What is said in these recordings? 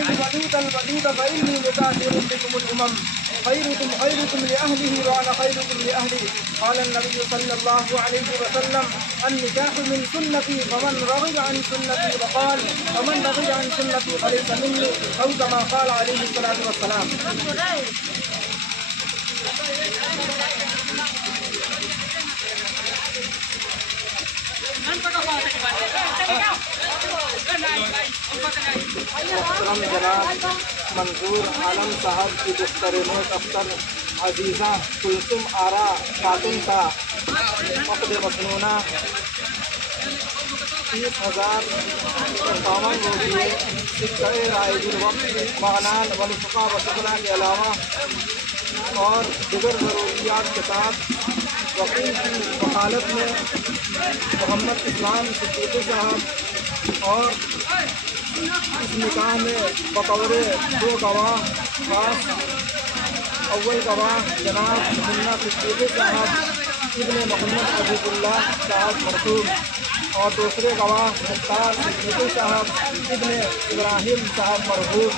الودود الودود فإني مكاثر بكم الأمم خيركم لأهله وأنا خيركم لأهلي. قال النبي صلى الله عليه وسلم النكاح من سنتي فمن رغب عن سنتي وقال فمن رغب عن سنتي فليس مني أو كما قال عليه الصلاة والسلام. محترم جناب منظور عالم صاحب کی دختر نیک افسر عزیزہ کلثوم آرا خاتون کا عقد مسنونہ 30,051 روپیے سکہ رائج الوقت معنان ونفقہ وسکنہ کے علاوہ اور دیگر ضروریات کے ساتھ وکیل کی وکالت میں محمد اسلام صدیقی صاحب اور اس نکاح میں بطور 2 گواہ خاص اول گواہ جناب منا صدیقی صاحب ابن محمد عزیز اللہ صاحب مرحوم اور دوسرے گواہ مختار صدیقی صاحب ابن ابراہیم صاحب مرحوم.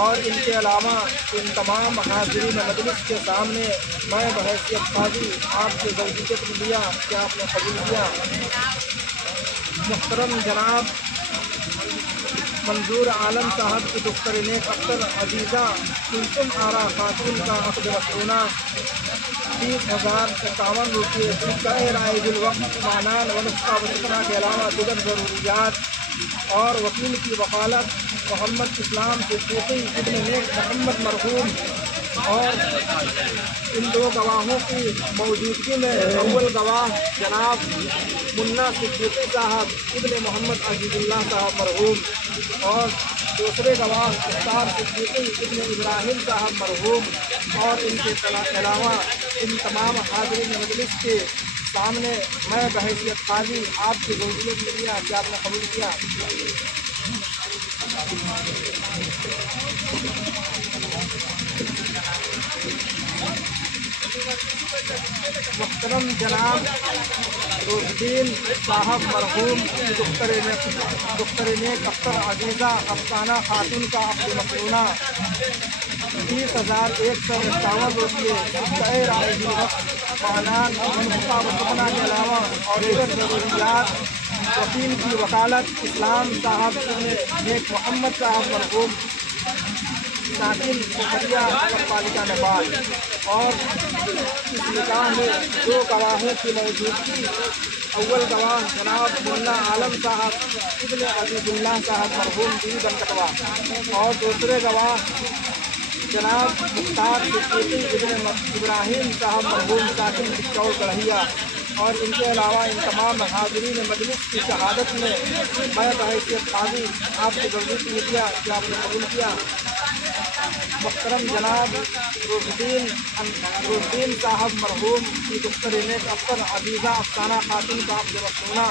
اور ان کے علاوہ ان تمام حاضرین مجلس کے سامنے میں بحیثیت قاضی آپ سے زوجیت لیا کہ آپ نے قبول کیا. محترم جناب منظور عالم صاحب کی دختر نیک افسر عزیزہ کلثوم آرا خاتون کا عقد مسنونہ 30,051 روپیے سکہ رائج الوقت معنان ونفقہ وسکنہ کے علاوہ دیگر ضروریات اور وکیل کی وکالت محمد اسلام صدیقی ابن نیک محمد مرحوم اور ان 2 گواہوں کی موجودگی میں اول گواہ جناب منا صدیقی صاحب ابن محمد عزیز اللہ صاحب مرحوم اور دوسرے گواہ مختار صدیقی ابن ابراہیم صاحب مرحوم اور ان کے علاوہ ان تمام حاضرین مجلس کے سامنے میں بحیثیت قاضی آپ کی زوجیت لیا کہ آپ نے قبول کیا. محترم جناب روشدین صاحب مرحوم کی دختر نیک افسر عزیزہ افسانہ خاتون کا عقد مسنونہ 30,151 روپیے سکہ رائج الوقت معنان ونفقہ وسکنہ کے علاوہ اور دیگر ضروریات وکیل کی وکالت اسلام صاحب ابن نیک محمد صاحب مرحوم ساکن پوکھریا نگر پالیکا نیپال. اور اس نکاح میں 2 گواہوں کی موجودگی اول گواہ جناب منا عالم صاحب ابن عزیز اللہ صاحب مرحوم دی بنکٹوا اور دوسرے گواہ جناب مختار صدیقی ابن ابراہیم صاحب مرحوم ساکن سکچور گڑھیا. اور ان کے علاوہ ان تمام حاضرین مجلس کی شہادت میں میں بحیثیت قاضی آپ کی زوجیت لیا کہ آپ نے قبول کیا. محترم جناب روشدین صاحب مرحوم کی دختر نیک افسر عزیزہ افسانہ خاتون کا عقد مسنونہ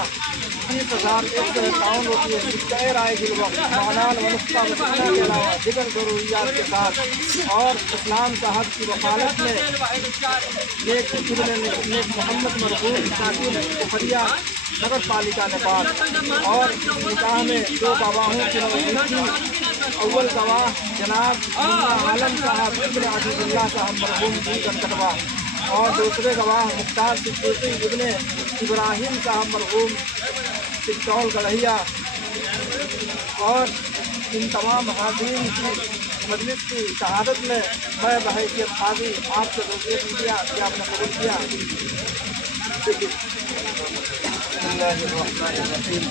30,151 روپیے سکہ رائج الوقت معنان ونفقہ وسکنہ کے علاوہ دیگر ضروریات کے ساتھ اور اسلام صاحب کی وکالت میں نیک محمد مرحوم ساکن پوکھریا نگر پالیکا نیپال. اور نکاح میں 2 گواہوں کی موجودگی اول گواہ جناب منا عالم صاحب ابن عزیز اللہ صاحب مرحوم دی بنکٹوا اور دوسرے گواہ مختار صدیقی ابن ابراہیم صاحب مرحوم سکچور گڑھیا. اور ان تمام حاضرین کی مجلس کی شہادت میں میں بحیثیت قاضی آپ سے زوجیت لیا کہ آپ نے قبول کیا. بسم اللہ الرحمن الرحیم.